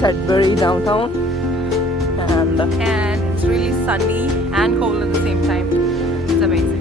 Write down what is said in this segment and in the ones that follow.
Sudbury downtown, and it's really sunny and cold at the same time. It's amazing.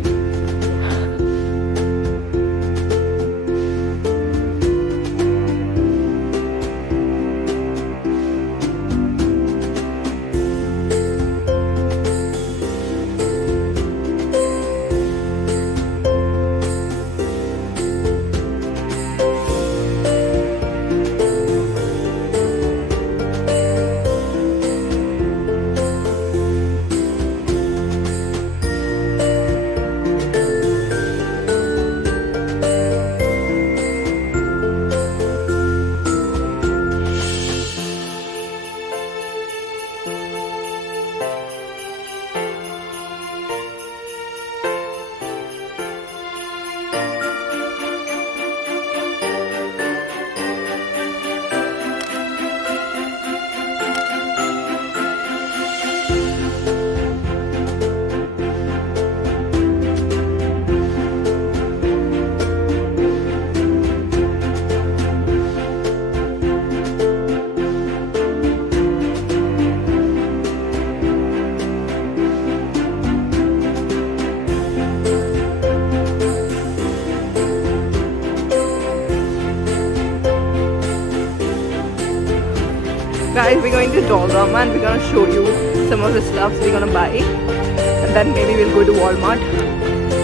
guys, we're going to Dollarama and we're gonna show you some of the stuff we're gonna buy, and then maybe we'll go to Walmart,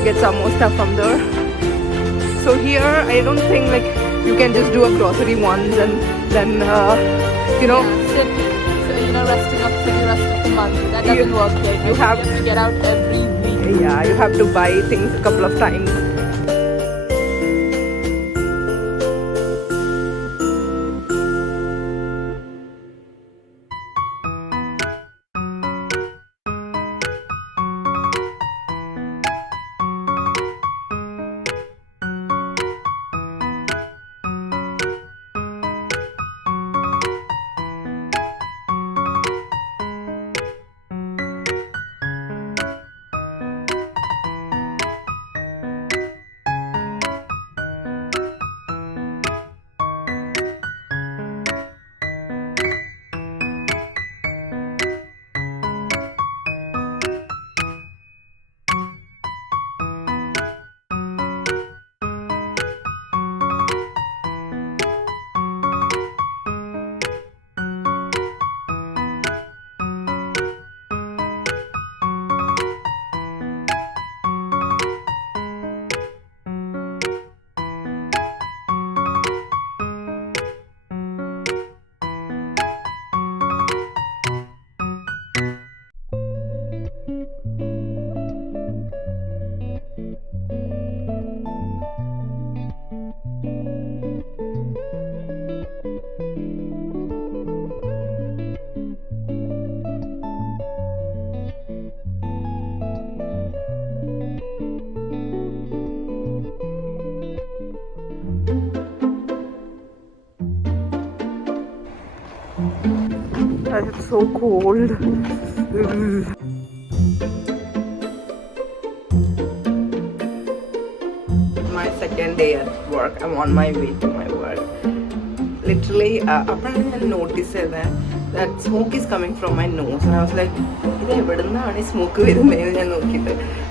get some more stuff from there. So here, I don't think like you can just do a grocery once and then Sit, resting up for the rest of the month. That doesn't work yet. You have to get out every week. Yeah, you have to buy things a couple of times. It's so cold. My second day at work. I'm on my way to my work. Literally, apparently I noticed that smoke is coming from my nose, and I was like, smoke.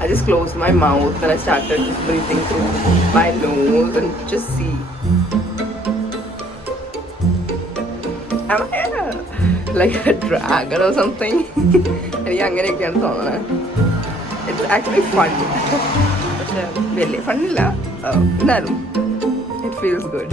I just closed my mouth and I started just breathing through my nose and just see. Am I like a dragon or something? It's actually fun. It's really fun. It feels good.